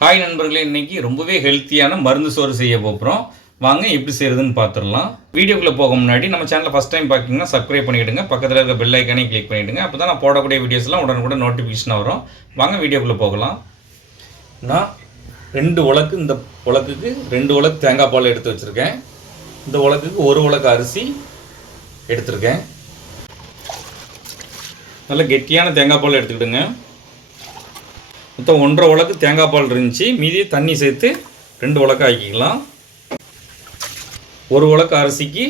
Hi நண்பர்களே இன்னைக்கு ரொம்பவே ஹெல்த்தியான மருந்து சோறு செய்ய போகிறோம் வாங்க எப்படி செய்யறதுன்னு பார்த்துடலாம் வீடியோக்குள்ளே போக முன்னாடி நம்ம சேனலை ஃபஸ்ட் டைம் பார்க்கிங்கன்னா சப்ஸ்கிரைப் பண்ணிவிடுங்க பக்கத்தில் இருக்க பெல் ஐக்கானையும் கிளிக் பண்ணிவிடுங்க அப்போ தான் நான் போடக்கூடிய வீடியோஸ்லாம் உடனுக்குடன் நோட்டிஃபிகேஷன் வரும். வாங்க வீடியோக்குள்ளே போகலாம். நான் ரெண்டு உலக்கு இந்த உலக்குக்கு ரெண்டு உலக்கு தேங்காய் பால் எடுத்து வச்சுருக்கேன். இந்த உலக்குக்கு ஒரு உலக்கு அரிசி எடுத்திருக்கேன். நல்ல கெட்டியான தேங்காய் பால் எடுத்துக்கிடுங்க. மொத்தம் ஒன்றரை உலக்கு தேங்காய் பால் இருந்துச்சு. மீதி தண்ணி சேர்த்து ரெண்டு உலக்கு ஆக்கிக்கலாம். ஒரு உலக்கு அரிசிக்கு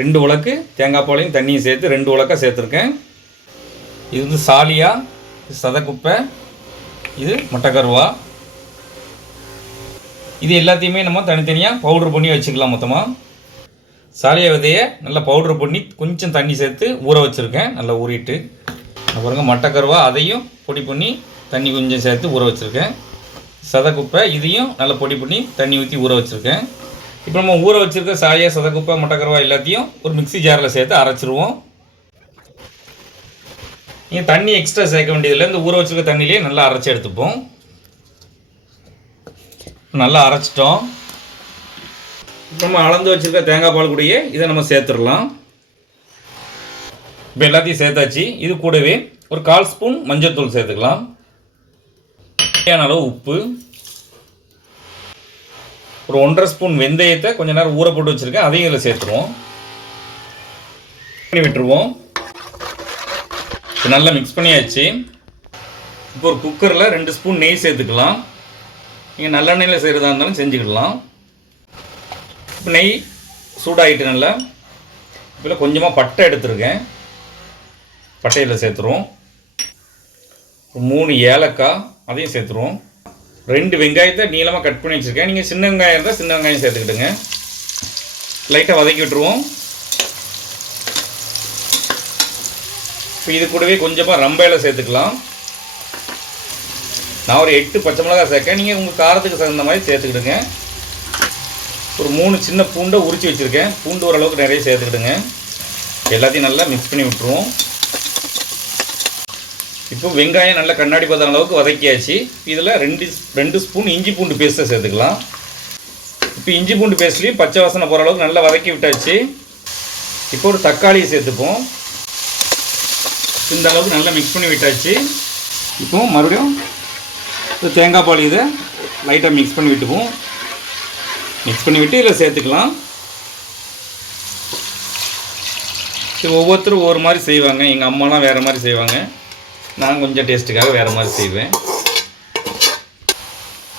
ரெண்டு உலக்கு தேங்காய் பாலையும் தண்ணியும் சேர்த்து ரெண்டு உலக்காக சேர்த்துருக்கேன். இது வந்து சாலியா இது சதக்குப்பை இது மட்டக்கருவா. இது எல்லாத்தையுமே நம்ம தனித்தனியாக பவுட்ரு பண்ணி வச்சுக்கலாம் மொத்தமாக சாலியா விதையை நல்லா பவுட்ரு பண்ணி கொஞ்சம் தண்ணி சேர்த்து ஊற வச்சுருக்கேன். நல்லா ஊறிட்டு. அப்புறங்க மட்டக்கருவா அதையும் பொடி பண்ணி தண்ணி கொஞ்சம் சேர்த்து ஊற வச்சுருக்கேன். சதக்குப்பை இதையும் நல்லா பொடி பண்ணி தண்ணி ஊற்றி ஊற வச்சுருக்கேன். இப்போ நம்ம ஊற வச்சுருக்க சாயா சதக்குப்பை மட்டக்கருவா எல்லாத்தையும் ஒரு மிக்சி ஜாரில் சேர்த்து அரைச்சிருவோம். நீங்கள் தண்ணி எக்ஸ்ட்ரா சேர்க்க வேண்டியதில்லை இந்த ஊற வச்சுருக்க தண்ணியிலே நல்லா அரைச்சி எடுத்துப்போம். நல்லா அரைச்சிட்டோம். இப்போ நம்ம அளந்து வச்சுருக்க தேங்காய் பால் கூடயே இதை நம்ம சேர்த்துடலாம். இப்போ எல்லாத்தையும் சேர்த்தாச்சு. இது கூடவே ஒரு கால் ஸ்பூன் மஞ்சள் தூள் சேர்த்துக்கலாம். தேவையான அளவு உப்பு. ஒரு ஒன்றரை ஸ்பூன் வெந்தயத்தை கொஞ்ச நேரம் ஊற போட்டு வச்சுருக்கேன். அதையும் இதில் சேர்த்துருவோம். பண்ணி விட்டுருவோம். நல்லா மிக்ஸ் பண்ணியாச்சு. இப்போ ஒரு குக்கரில் ரெண்டு ஸ்பூன் நெய் சேர்த்துக்கலாம். நீங்கள் நல்லெண்ணெயில் செய்கிறதா இருந்தாலும் செஞ்சுக்கிடலாம் இப்போ நெய் சூடாகிட்டு நல்லா இப்போ கொஞ்சமாக பட்டை எடுத்துருக்கேன். பட்டையில் சேர்த்துருவோம். மூணு ஏலக்காய் அதையும் சேர்த்துருவோம். ரெண்டு வெங்காயத்தை நீளமாக கட் பண்ணி வச்சுருக்கேன். நீங்கள் சின்ன வெங்காயம் இருந்தால் சின்ன வெங்காயம் சேர்த்துக்கிட்டுங்க லைட்டாக வதக்கி விட்டுருவோம். இப்போ இது கூடவே கொஞ்சமாக ரம்பையில் சேர்த்துக்கலாம். நான் ஒரு எட்டு பச்சை மிளகாய் சேர்க்கேன். நீங்கள் உங்கள் காரத்துக்கு தகுந்த மாதிரி சேர்த்துக்கிடுங்க. ஒரு மூணு சின்ன பூண்டை உரித்து வச்சுருக்கேன். பூண்டு ஓரளவுக்கு நிறைய சேர்த்துக்கிடுங்க. எல்லாத்தையும் நல்லா மிக்ஸ் பண்ணி விட்டுருவோம். இப்போ வெங்காயம் நல்லா கண்ணாடி பதம் அளவுக்கு வதக்கியாச்சு. இதில் ரெண்டு ரெண்டு ஸ்பூன் இஞ்சி பூண்டு பேஸ்ட்டை சேர்த்துக்கலாம். இப்போ இஞ்சி பூண்டு பேஸ்ட்லேயும் பச்சை வாசனை போகிற அளவுக்கு நல்லா வதக்கி விட்டாச்சு. இப்போ ஒரு தக்காளியை சேர்த்துப்போம். இந்த அளவுக்கு நல்லா மிக்ஸ் பண்ணி விட்டாச்சு. இப்போ மறுபடியும் இந்த தேங்காய் பால் இதை லைட்டாக மிக்ஸ் பண்ணி விட்டுப்போம் மிக்ஸ் பண்ணி விட்டு இதில் சேர்த்துக்கலாம். இது ஒவ்வொருத்தரும் ஒவ்வொரு மாதிரி செய்வாங்க. எங்கள் அம்மாலாம் வேறு மாதிரி செய்வாங்க. நான் கொஞ்சம் டேஸ்ட்டுக்காக வேறு மாதிரி செய்வேன்.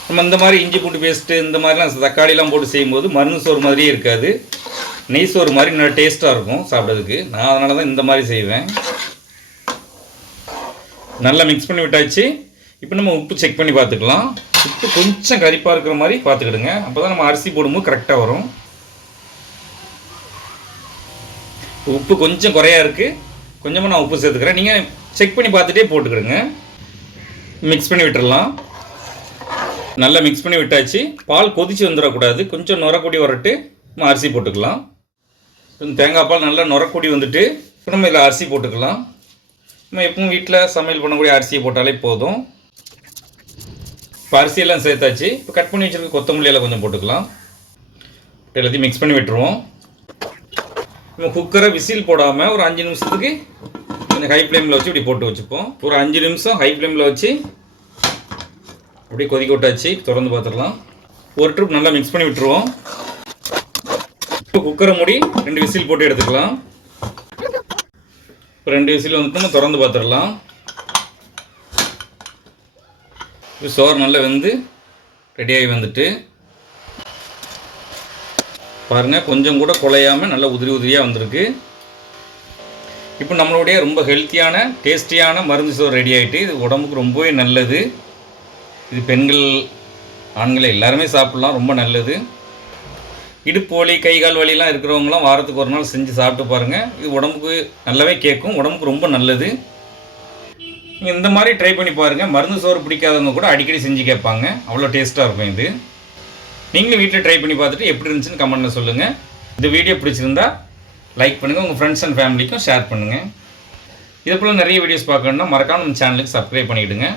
நம்ம இந்த மாதிரி இஞ்சி பூண்டு பேஸ்ட்டு இந்த மாதிரிலாம் தக்காளிலாம் போட்டு செய்யும்போது மருந்து சோறு மாதிரியே இருக்காது. நெய் சோறு மாதிரி நல்லா டேஸ்ட்டாக இருக்கும் சாப்பிட்றதுக்கு. நான் அதனால தான் இந்த மாதிரி செய்வேன். நல்லா மிக்ஸ் பண்ணி விட்டாச்சு. இப்போ நம்ம உப்பு செக் பண்ணி பார்த்துக்கலாம். உப்பு கொஞ்சம் கரிப்பாக இருக்கிற மாதிரி பார்த்துக்கிடுங்க. அப்போ தான் நம்ம அரிசி போடும்போது கரெக்டாக வரும். உப்பு கொஞ்சம் குறையா இருக்குது கொஞ்சமாக நான் உப்பு சேர்த்துக்கிறேன். நீங்கள் செக் பண்ணி பார்த்துட்டே போட்டுக்கிடுங்க. மிக்ஸ் பண்ணி விட்டுடலாம் நல்லா மிக்ஸ் பண்ணி விட்டாச்சு. பால் கொதிச்சு வந்துடக்கூடாது. கொஞ்சம் நுரக்கூடி வரட்டு. நம்ம அரிசி போட்டுக்கலாம். கொஞ்சம் தேங்காய் பால் நல்லா நுரக்கூடி வந்துட்டு இப்போ நம்ம இதில் அரிசி போட்டுக்கலாம். நம்ம எப்பவும் வீட்டில் சமையல் பண்ணக்கூடிய அரிசியை போட்டாலே போதும். இப்போ அரிசியெல்லாம் சேர்த்தாச்சு. இப்போ கட் பண்ணி வச்சுருக்க கொத்தமல்லியெல்லாம் கொஞ்சம் போட்டுக்கலாம். எல்லாத்தையும் மிக்ஸ் பண்ணி விட்டுருவோம். நம்ம குக்கரை விசில் போடாமல் ஒரு அஞ்சு நிமிஷத்துக்கு கொஞ்சம் ஹை ஃப்ளேமில் வச்சு இப்படி போட்டு வச்சுப்போம். ஒரு அஞ்சு நிமிஷம் ஹை ஃப்ளேமில் வச்சு அப்படியே கொதிக்க விட்டாச்சு. திறந்து பார்த்துடலாம். ஒரு ட்ரிப் நல்லா மிக்ஸ் பண்ணி விட்டுருவோம். இப்போ குக்கரை மூடி ரெண்டு விசில் போட்டு எடுத்துக்கலாம். இப்போ ரெண்டு விசில் வந்துட்டு திறந்து பார்த்துடலாம். இப்போ சோறு நல்லா வெந்து ரெடியாகி வந்துட்டு. பாருங்கள் கொஞ்சம் கூட குலையாமல் நல்லா உதிரி உதிரியாக வந்திருக்கு. இப்போ நம்மளுடைய ரொம்ப ஹெல்த்தியான டேஸ்டியான மருந்து சோறு ரெடி ஆகிட்டு இது உடம்புக்கு ரொம்பவே நல்லது. இது பெண்கள் ஆண்களை எல்லாருமே சாப்பிட்லாம் ரொம்ப நல்லது. இடுப்பு வலி கை கால் வலிலாம் இருக்கிறவங்களாம் வாரத்துக்கு ஒரு நாள் செஞ்சு சாப்பிட்டு பாருங்கள் இது உடம்புக்கு நல்லாவே கேட்கும் உடம்புக்கு ரொம்ப நல்லது. நீங்கள் இந்த மாதிரி ட்ரை பண்ணி பாருங்கள் மருந்து சோறு பிடிக்காதவங்க கூட அடிக்கடி செஞ்சு கேட்பாங்க. அவ்வளோ டேஸ்ட்டாக இருக்கும் இது. நீங்களும் வீட்டில் ட்ரை பண்ணி பார்த்துட்டு எப்படி இருந்துச்சுன்னு கமெண்ட்டில் சொல்லுங்கள் இந்த வீடியோ பிடிச்சிருந்தா லைக் பண்ணுங்கள் உங்கள் ஃப்ரெண்ட்ஸ் அண்ட் ஃபேமிலிக்கும் ஷேர் பண்ணுங்கள் இது போல் நிறைய வீடியோஸ் பார்க்கணுன்னா மறக்காம நம்ம சேனலுக்கு சப்ஸ்கிரைப் பண்ணிவிடுங்க